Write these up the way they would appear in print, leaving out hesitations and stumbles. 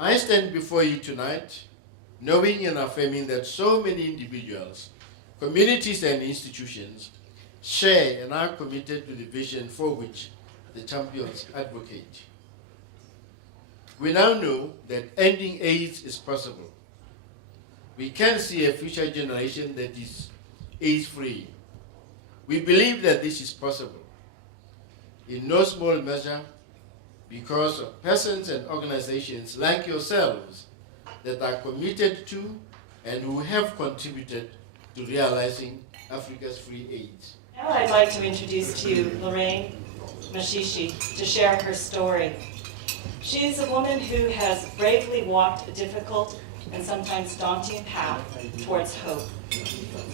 I stand before you tonight, knowing and affirming that so many individuals, communities and institutions share and are committed to the vision for which the champions advocate. We now know that ending AIDS is possible. We can see a future generation that is AIDS-free. We believe that this is possible, in no small measure because of persons and organizations like yourselves that are committed to and who have contributed to realizing Africa's free AIDS. Now I'd like to introduce to you Lorraine Mashishi to share her story. She's a woman who has bravely walked a difficult and sometimes daunting path towards hope.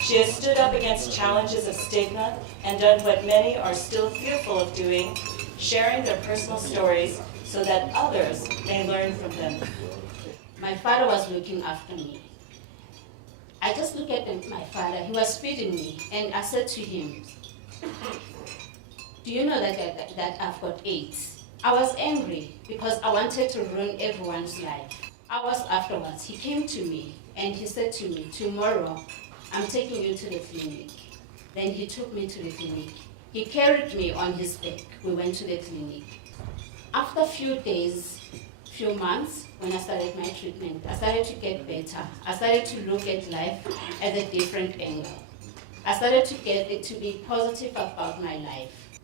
She has stood up against challenges of stigma and done what many are still fearful of doing, sharing their personal stories so that others may learn from them. My father was looking after me. I just looked at my father, he was feeding me, and I said to him, do you know that I've got AIDS? I was angry because I wanted to ruin everyone's life. Hours afterwards, he came to me and he said to me, tomorrow I'm taking you to the clinic. Then he took me to the clinic. He carried me on his back. We went to the clinic. After a few days, few months, when I started my treatment, I started to get better. I started to look at life at a different angle. I started to get it to be positive about my life.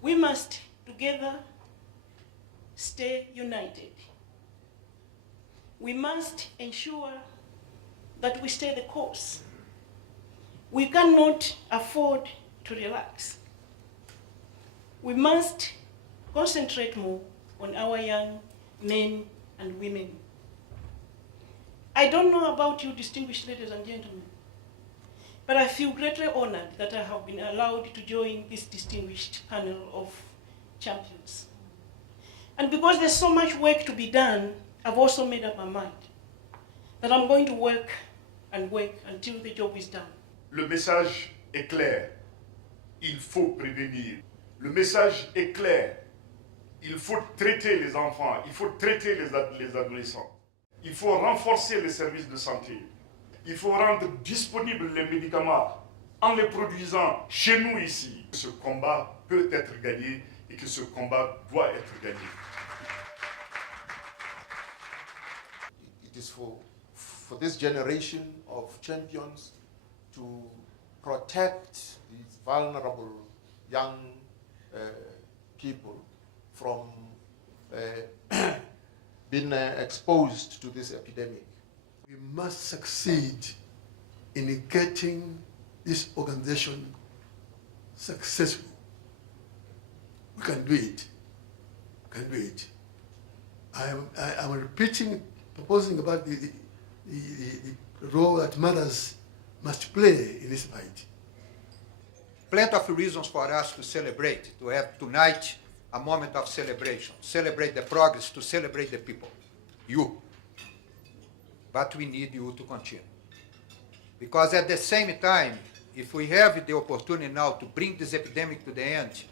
We must together stay united. We must ensure that we stay the course. We cannot afford to relax. We must concentrate more on our young men and women. I don't know about you, distinguished ladies and gentlemen, but I feel greatly honored that I have been allowed to join this distinguished panel of champions. And because there's so much work to be done, I've also made up my mind that I'm going to work and work until the job is done. Le message est clair. Il faut prévenir. Le message est clair. Il faut traiter les enfants, il faut traiter les adolescents. Il faut renforcer les services de santé. Il faut rendre disponibles les médicaments en les produisant chez nous ici. Ce combat peut être gagné et que ce combat doit être gagné. It is for this generation of champions to protect these vulnerable young people from being exposed to this epidemic. We must succeed in getting this organization successful. We can do it. We can do it. I'm repeating, proposing about the role that mothers must play in this fight. Plenty of reasons for us to celebrate, to have tonight a moment of celebration. Celebrate the progress, to celebrate the people, you. But we need you to continue. Because at the same time, if we have the opportunity now to bring this epidemic to the end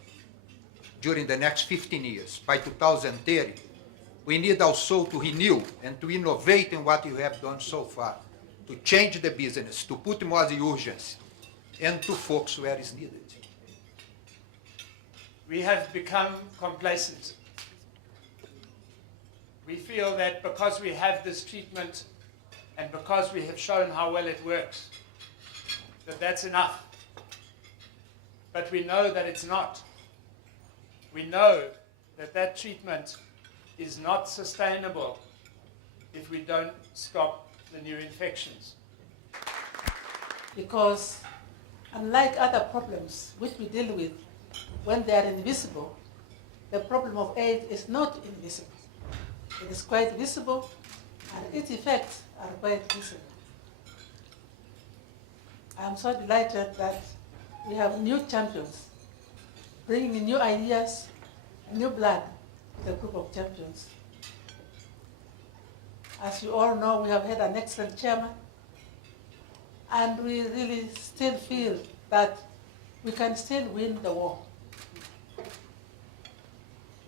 during the next 15 years, by 2030, we need also to renew and to innovate in what you have done so far, to change the business, to put more urgency, and to focus where is needed. We have become complacent. We feel that because we have this treatment and because we have shown how well it works, that that's enough. But we know that it's not. We know that that treatment is not sustainable if we don't stop the new infections. Because unlike other problems which we deal with when they are invisible, the problem of AIDS is not invisible. It is quite visible, and its effects are quite visible. I am so delighted that we have new champions, bringing new ideas, new blood to the group of champions. As you all know, we have had an excellent chairman, and we really still feel that we can still win the war.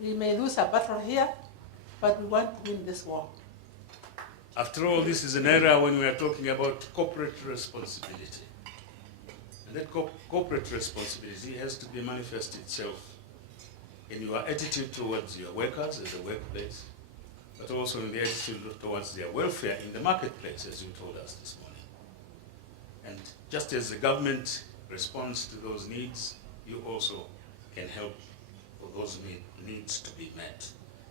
We may lose a battle here, but we want to win this war. After all, this is an era when we are talking about corporate responsibility. And that corporate responsibility has to be manifest itself in your attitude towards your workers as a workplace, but also in the attitude towards their welfare in the marketplace, as you told us this morning. And just as the government responds to those needs, you also can help for those needs to be met.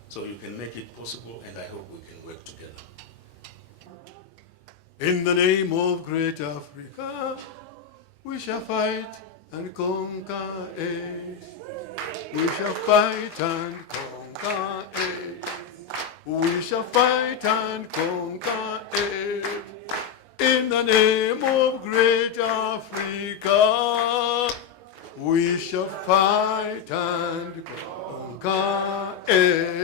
So you can make it possible, and I hope we can work together. In the name of great Africa, we shall fight and conquer it. We shall fight and conquer it. We shall fight and conquer it. In the name of great Africa, we shall fight and conquer it.